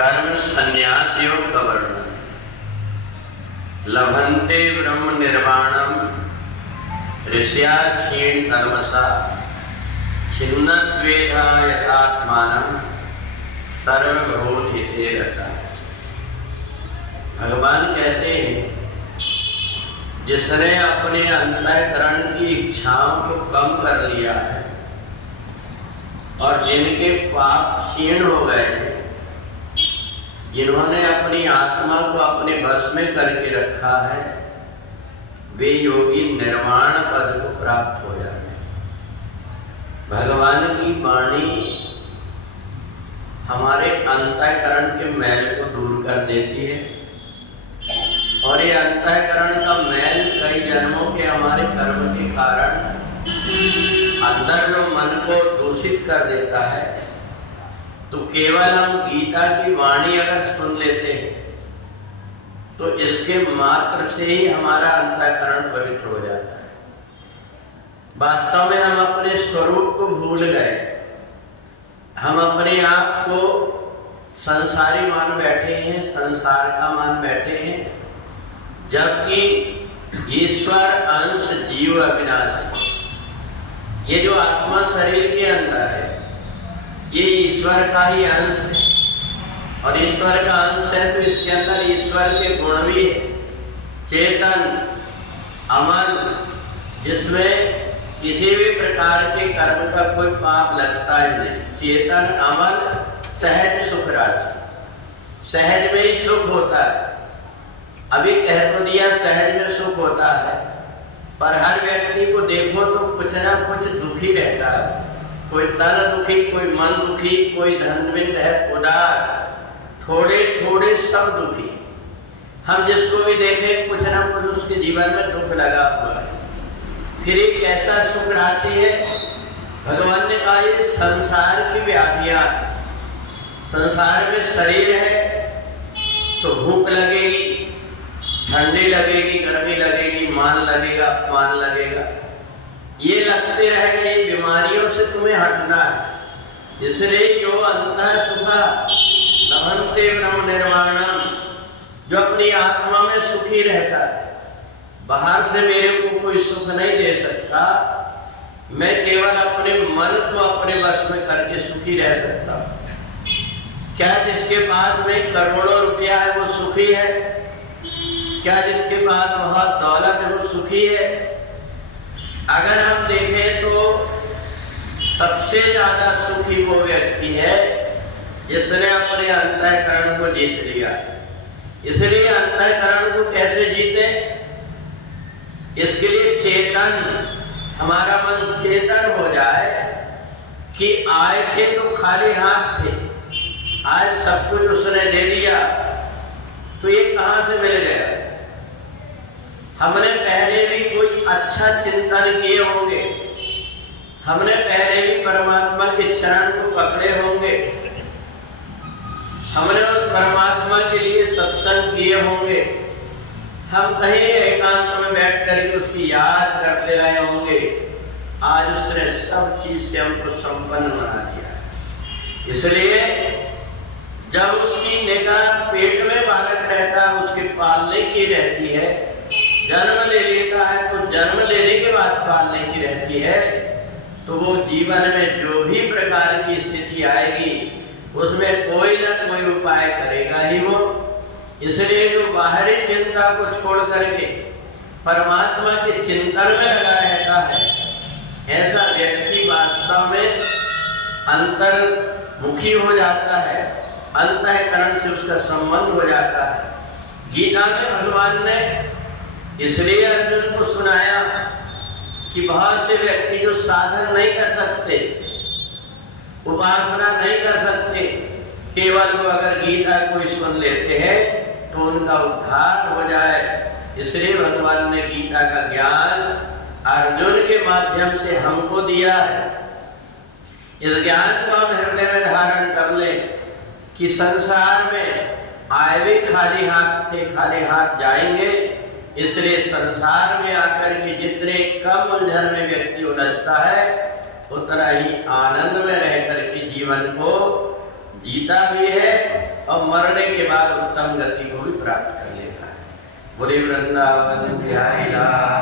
कर्म संन्यास योग का वर्णन। लभन्ते ब्रह्म निर्वाणम ऋष्या क्षीण कर्मसा छिन्नद्वेधा यथात्मानम सर्वभूतिते रता। भगवान कहते हैं जिसने अपने अंतःकरण की इच्छाओं को कम कर लिया है और जिनके पाप क्षीण हो गए, जिन्होंने अपनी आत्मा को अपने बस में करके रखा है, वे योगी निर्वाण पद को प्राप्त हो जाते हैं। भगवान की वाणी हमारे अंतःकरण के मैल को दूर कर देती है और ये अंतःकरण का मैल कई जन्मों के हमारे कर्म के कारण अंदर जो मन को दूषित कर देता है। तो केवल हम गीता की वाणी अगर सुन लेते हैं तो इसके मात्र से ही हमारा अंतःकरण पवित्र हो जाता है। वास्तव में हम अपने स्वरूप को भूल गए, हम अपने आप को संसारी मान बैठे हैं, संसार का मान बैठे हैं, जबकि ईश्वर अंश जीव अविनाशी। ये जो आत्मा शरीर के अंदर है ये ईश्वर का ही अंश है और ईश्वर का अंश है तो इसके अंदर ईश्वर के गुण भी है। चेतन, अमल, जिसमें किसी भी प्रकार के कर्म का कोई पाप लगता ही नहीं। चेतन, अमल, सहज सुख राशि, सहज में ही सुख होता है। अभी कह तो दिया सहज में सुख होता है, पर हर व्यक्ति को देखो तो कुछ ना कुछ दुखी रहता है। कोई तन दुखी, कोई मन दुखी, कोई धनविंद है उदास, थोड़े थोड़े सब दुखी। हम जिसको भी देखें कुछ ना कुछ उसके जीवन में दुख लगा हुआ है। फिर एक ऐसा सुख राशि है, भगवान ने कहा ये संसार की व्याधियां। संसार में शरीर है तो भूख लगेगी, ठंडी लगेगी, गर्मी लगेगी, मान लगेगा, अपमान लगेगा, ये लगते रह गए। बीमारियों से तुम्हें हटना है। इसलिए जो अंतः सुखा लभन्ते ब्रह्म निर्वाणम, जो अपनी आत्मा में सुखी रहता है, बाहर से मेरे को कोई सुख नहीं दे सकता, मैं केवल अपने मन को अपने वश में करके सुखी रह सकता हूं। क्या जिसके पास में करोड़ों रुपया है वो सुखी है? क्या जिसके पास बहुत दौलत है वो सुखी है? अगर हम देखें तो सबसे ज्यादा सुखी वो व्यक्ति है जिसने अपने अंतःकरण को जीत लिया। इसलिए अंतःकरण को कैसे जीते? इसके लिए चेतन, हमारा मन चेतन हो जाए कि आए थे तो खाली हाथ थे, आज सब कुछ उसने दे दिया, तो ये कहां से मिल गया? हमने पहले भी कोई अच्छा चिंतन किए होंगे, हमने पहले भी परमात्मा के चरण को पकड़े होंगे, हमने उस परमात्मा के लिए सत्संग किए होंगे, हम कहीं एकांत में बैठ करके उसकी याद करते रहे होंगे। आज उसने सब चीज से हमको संपन्न बना दिया। इसलिए जब उसकी निगाह पेट में बालक रहता है, उसके पालने की रहती है, जन्म ले लेता है तो जन्म लेने के बाद पालने की रहती है, तो वो जीवन में जो भी प्रकार की स्थिति आएगी उसमें कोई ना कोई उपाय करेगा ही वो। इसलिए जो बाहरी चिंता को छोड़ करके परमात्मा के चिंतन में लगा रहता है, ऐसा व्यक्ति वास्तव में अंतर्मुखी हो जाता है, अंतःकरण से उसका संबंध हो जाता है। गीता में भगवान ने इसलिए अर्जुन को सुनाया कि बहुत से व्यक्ति जो साधन नहीं कर सकते, उपासना नहीं कर सकते, केवल वो अगर गीता को सुन लेते हैं तो उनका उद्धार हो जाए। इसलिए भगवान ने गीता का ज्ञान अर्जुन के माध्यम से हमको दिया है। इस ज्ञान को हम हृदय में धारण कर ले कि संसार में आए भी खाली हाथ थे, खाली हाथ जाएंगे। इसलिए संसार में आकर के जितने कम उलझन में व्यक्ति उलझता है उतना ही आनंद में रह करके जीवन को जीता भी है और मरने के बाद उत्तम गति को भी प्राप्त कर लेता है। बोले वृंदावन बिहारी लाल